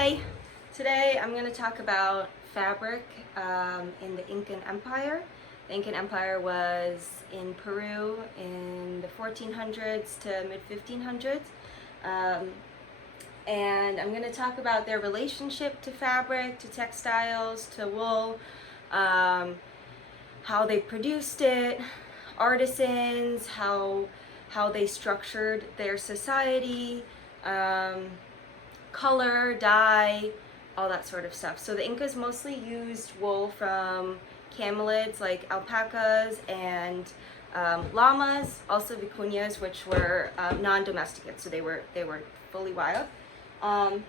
Hey! Today I'm going to talk about fabric in the Incan Empire. The Incan Empire was in Peru in the 1400s to mid-1500s. And I'm going to talk about their relationship to fabric, to textiles, to wool, how they produced it, artisans, how they structured their society, color, dye, all that sort of stuff. So the Incas mostly used wool from camelids like alpacas and llamas, also vicuñas, which were non-domesticated, so they were fully wild. I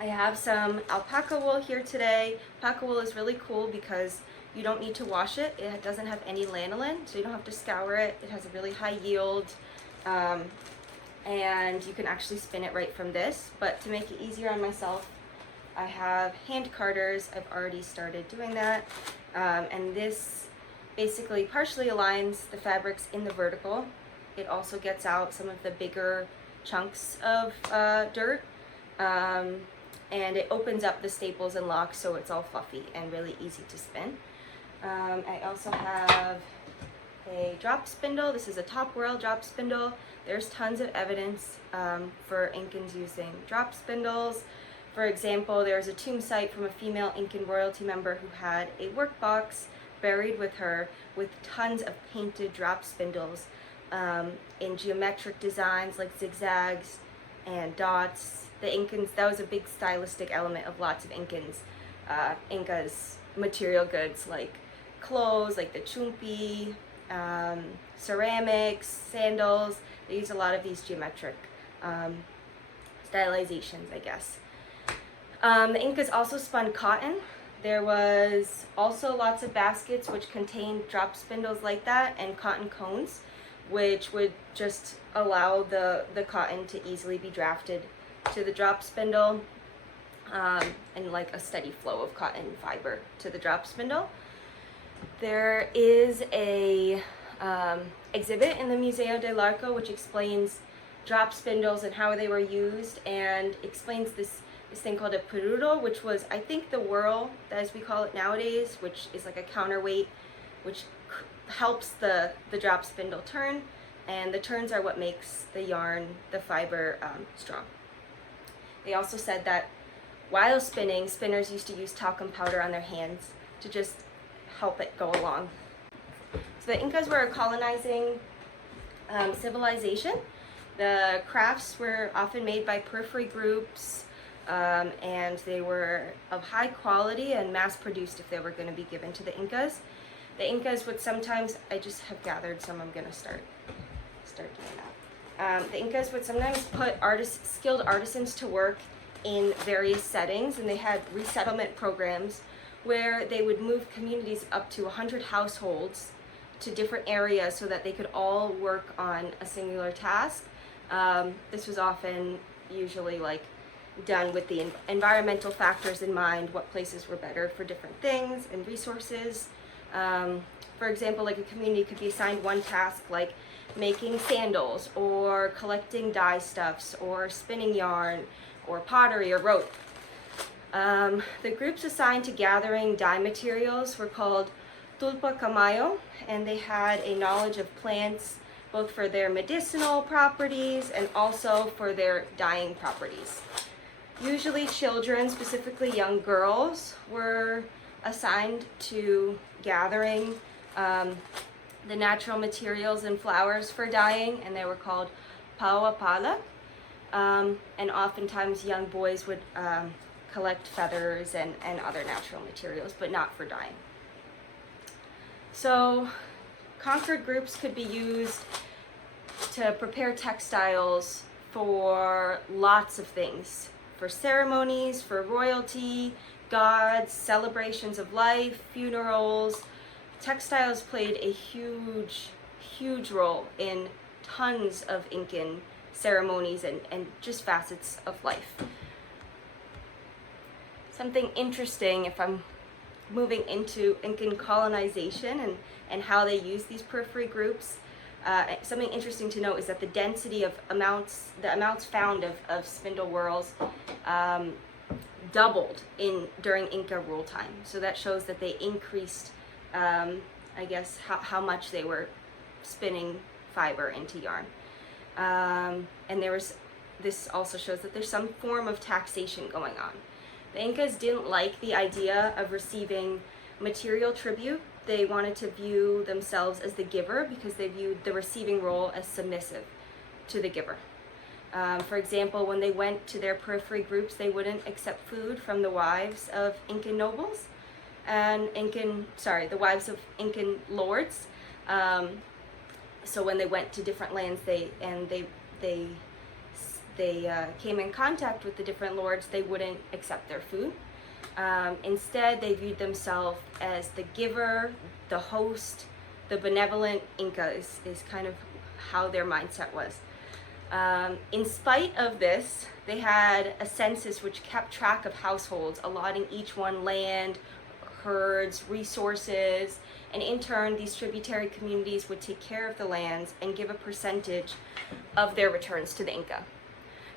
have some alpaca wool here today. Alpaca wool is really cool because you don't need to wash it. It doesn't have any lanolin, so you don't have to scour it. It has a really high yield. And you can actually spin it right from this, but to make it easier on myself, I have hand carders. I've already started doing that, and this basically partially aligns the fabrics in the vertical. It also gets out some of the bigger chunks of dirt, and it opens up the staples and locks so it's all fluffy and really easy to spin. I also have a drop spindle. This is a top whirl drop spindle. There's tons of evidence for Incans using drop spindles. For example, there's a tomb site from a female Incan royalty member who had a workbox buried with her with tons of painted drop spindles in geometric designs like zigzags and dots. The Incans, that was a big stylistic element of lots of Incas material goods like clothes, like the chumpi, ceramics, sandals. They use a lot of these geometric stylizations, I guess. The Incas also spun cotton. There was also lots of baskets which contained drop spindles like that and cotton cones, which would just allow the cotton to easily be drafted to the drop spindle, and like a steady flow of cotton fiber to the drop spindle. There is a exhibit in the Museo del Arco which explains drop spindles and how they were used, and explains this thing called a perudo, which was, I think, the whirl, as we call it nowadays, which is like a counterweight, which helps the drop spindle turn, and the turns are what makes the yarn, the fiber, strong. They also said that while spinning, spinners used to use talcum powder on their hands to just help it go along. So the Incas were a colonizing civilization. The crafts were often made by periphery groups, and they were of high quality and mass-produced if they were going to be given to the Incas. The Incas would sometimes, I just have gathered some, I'm going to start doing that. The Incas would sometimes put skilled artisans to work in various settings, and they had resettlement programs where they would move communities up to 100 households to different areas so that they could all work on a singular task. This was often usually like done with the environmental factors in mind, what places were better for different things and resources. For example, like a community could be assigned one task like making sandals or collecting dye stuffs or spinning yarn or pottery or rope. The groups assigned to gathering dye materials were called tulpa camayo, and they had a knowledge of plants both for their medicinal properties and also for their dyeing properties. Usually children, specifically young girls, were assigned to gathering the natural materials and flowers for dyeing, and they were called pauapala. And oftentimes young boys would collect feathers and other natural materials, but not for dyeing. So conquered groups could be used to prepare textiles for lots of things. For ceremonies, for royalty, gods, celebrations of life, funerals. Textiles played a huge role in tons of Incan ceremonies and just facets of life. Something interesting, if I'm moving into Incan colonization and how they use these periphery groups, something interesting to note is that the density of the amounts found of spindle whorls doubled during Inca rule time. So that shows that they increased, I guess, how much they were spinning fiber into yarn. And this also shows that there's some form of taxation going on. The Incas didn't like the idea of receiving material tribute. They wanted to view themselves as the giver because they viewed the receiving role as submissive to the giver. For example, when they went to their periphery groups, they wouldn't accept food from the wives of Incan nobles and the wives of Incan lords. So when they went to different lands, they came in contact with the different lords, they wouldn't accept their food. Instead, they viewed themselves as the giver, the host, the benevolent Inca is kind of how their mindset was. In spite of this, they had a census which kept track of households, allotting each one land, herds, resources, and in turn, these tributary communities would take care of the lands and give a percentage of their returns to the Inca.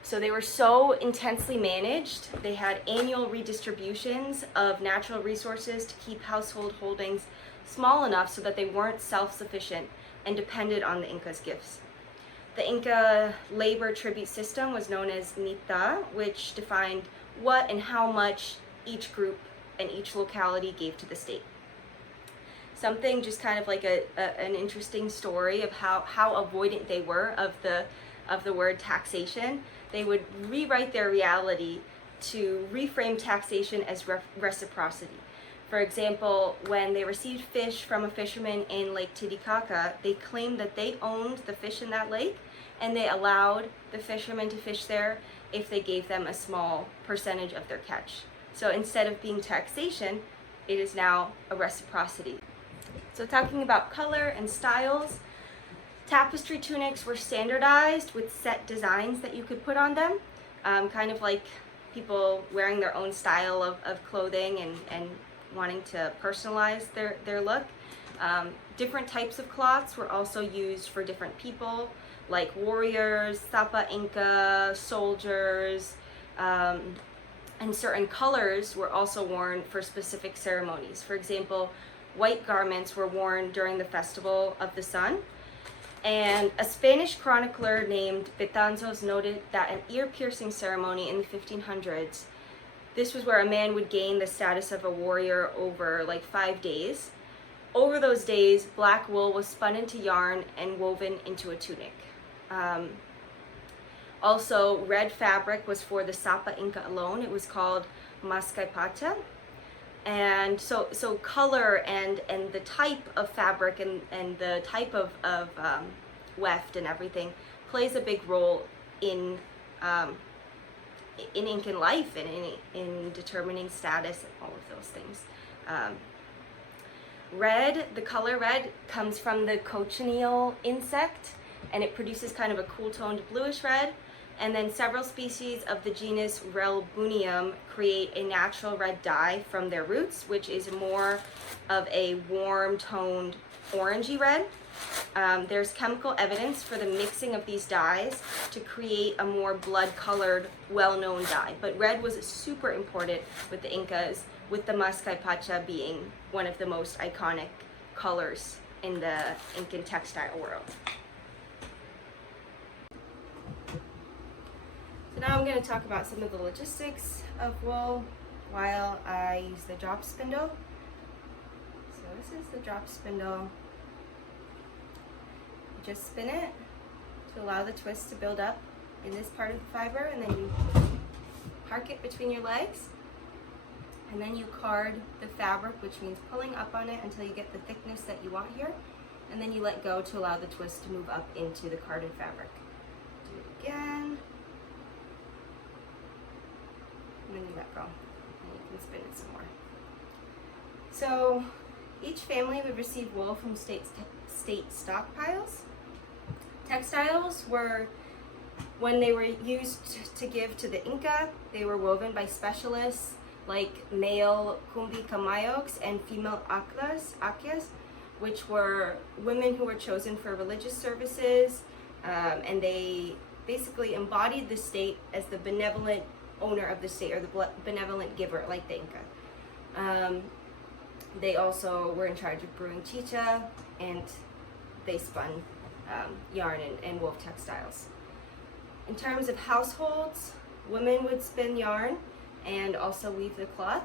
So they were so intensely managed, they had annual redistributions of natural resources to keep household holdings small enough so that they weren't self-sufficient and depended on the Inca's gifts. The Inca labor tribute system was known as mita, which defined what and how much each group and each locality gave to the state. Something just kind of like an interesting story of how avoidant they were of the word taxation. They would rewrite their reality to reframe taxation as reciprocity. For example, when they received fish from a fisherman in Lake Titicaca, they claimed that they owned the fish in that lake and they allowed the fishermen to fish there if they gave them a small percentage of their catch. So instead of being taxation, it is now a reciprocity. So talking about color and styles, tapestry tunics were standardized with set designs that you could put on them, kind of like people wearing their own style of clothing and wanting to personalize their look. Different types of cloths were also used for different people, like warriors, Sapa Inca, soldiers, and certain colors were also worn for specific ceremonies. For example, white garments were worn during the Festival of the Sun. And a Spanish chronicler named Betanzos noted that an ear-piercing ceremony in the 1500s, this was where a man would gain the status of a warrior over like 5 days. Over those days, black wool was spun into yarn and woven into a tunic. Also, red fabric was for the Sapa Inca alone. It was called mascaipacha. And so color and the type of fabric and the type of weft and everything plays a big role in Incan life and in determining status and all of those things. Red, the color red, comes from the cochineal insect, and it produces kind of a cool-toned bluish red. And then several species of the genus Relbunium create a natural red dye from their roots, which is more of a warm-toned orangey red. There's chemical evidence for the mixing of these dyes to create a more blood-colored, well-known dye. But red was super important with the Incas, with the mascaipacha being one of the most iconic colors in the Incan textile world. So now I'm going to talk about some of the logistics of wool while I use the drop spindle. So this is the drop spindle. You just spin it to allow the twist to build up in this part of the fiber, and then you park it between your legs, and then you card the fabric, which means pulling up on it until you get the thickness that you want here, and then you let go to allow the twist to move up into the carded fabric. Do it again. And then you let go, and you can spin it some more. So each family would receive wool from state stockpiles. Textiles were, when they were used to give to the Inca, they were woven by specialists like male Kumbi and female Akyas, which were women who were chosen for religious services, and they basically embodied the state as the benevolent owner of the state, or the benevolent giver, like the Inca. They also were in charge of brewing chicha, and they spun yarn and wove textiles. In terms of households, women would spin yarn and also weave the cloth.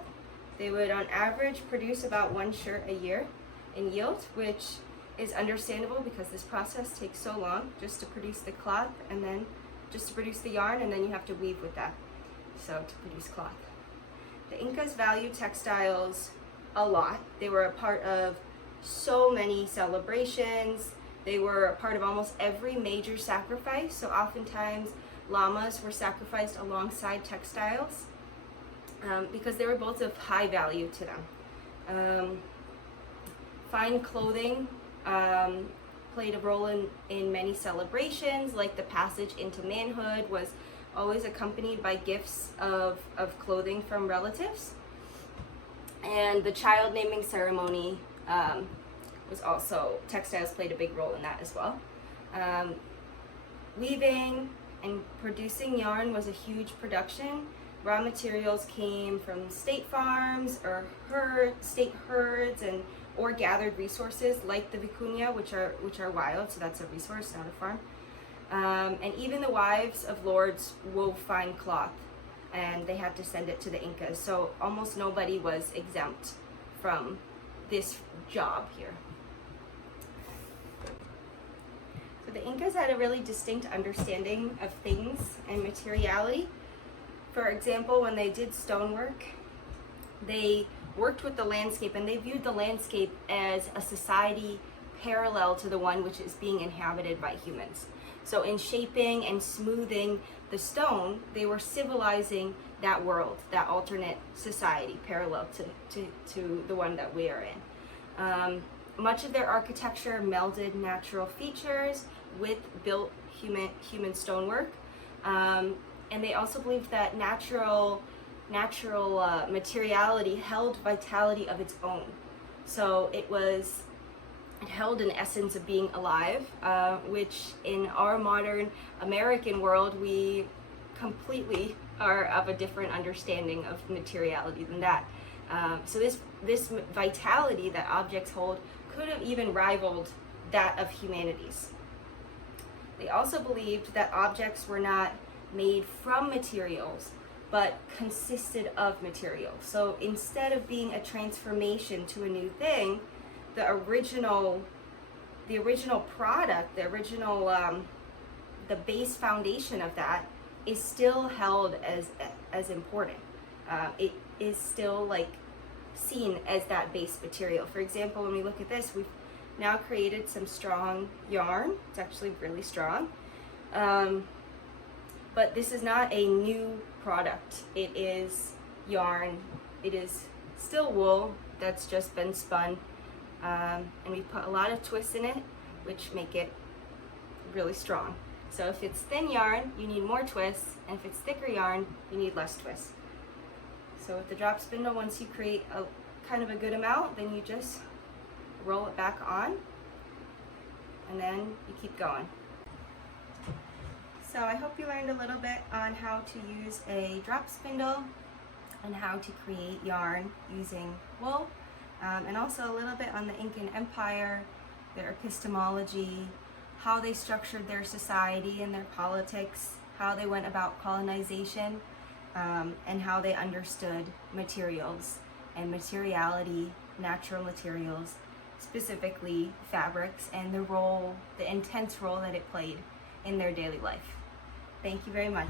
They would on average produce about 1 shirt a year in yield, which is understandable because this process takes so long just to produce the cloth, and then just to produce the yarn, and then you have to weave with that, so to produce cloth. The Incas valued textiles a lot. They were a part of so many celebrations. They were a part of almost every major sacrifice, so oftentimes llamas were sacrificed alongside textiles because they were both of high value to them. Fine clothing played a role in many celebrations, like the passage into manhood was always accompanied by gifts of clothing from relatives. And the child naming ceremony was also, textiles played a big role in that as well. Weaving and producing yarn was a huge production. Raw materials came from state farms or state herds or gathered resources like the vicuña, which are wild, so that's a resource, not a farm. And even the wives of lords wove fine cloth, and they had to send it to the Incas. So almost nobody was exempt from this job here. So the Incas had a really distinct understanding of things and materiality. For example, when they did stonework, they worked with the landscape, and they viewed the landscape as a society parallel to the one which is being inhabited by humans. So in shaping and smoothing the stone, they were civilizing that world, that alternate society parallel to the one that we are in. Much of their architecture melded natural features with built human stonework. And they also believed that natural materiality held vitality of its own. So it held an essence of being alive, which in our modern American world, we completely are of a different understanding of materiality than that. So this vitality that objects hold could have even rivaled that of humanity's. They also believed that objects were not made from materials, but consisted of materials. So instead of being a transformation to a new thing, the original product, the base foundation of that is still held as important. It is still like seen as that base material. For example, when we look at this, we've now created some strong yarn. It's actually really strong. But this is not a new product. It is yarn. It is still wool that's just been spun. And we put a lot of twists in it, which make it really strong. So if it's thin yarn, you need more twists, and if it's thicker yarn, you need less twists. So with the drop spindle, once you create a kind of a good amount, then you just roll it back on, and then you keep going. So I hope you learned a little bit on how to use a drop spindle and how to create yarn using wool, and also a little bit on the Incan Empire, their epistemology, how they structured their society and their politics, how they went about colonization, and how they understood materials and materiality, natural materials, specifically fabrics, and the intense role that it played in their daily life. Thank you very much.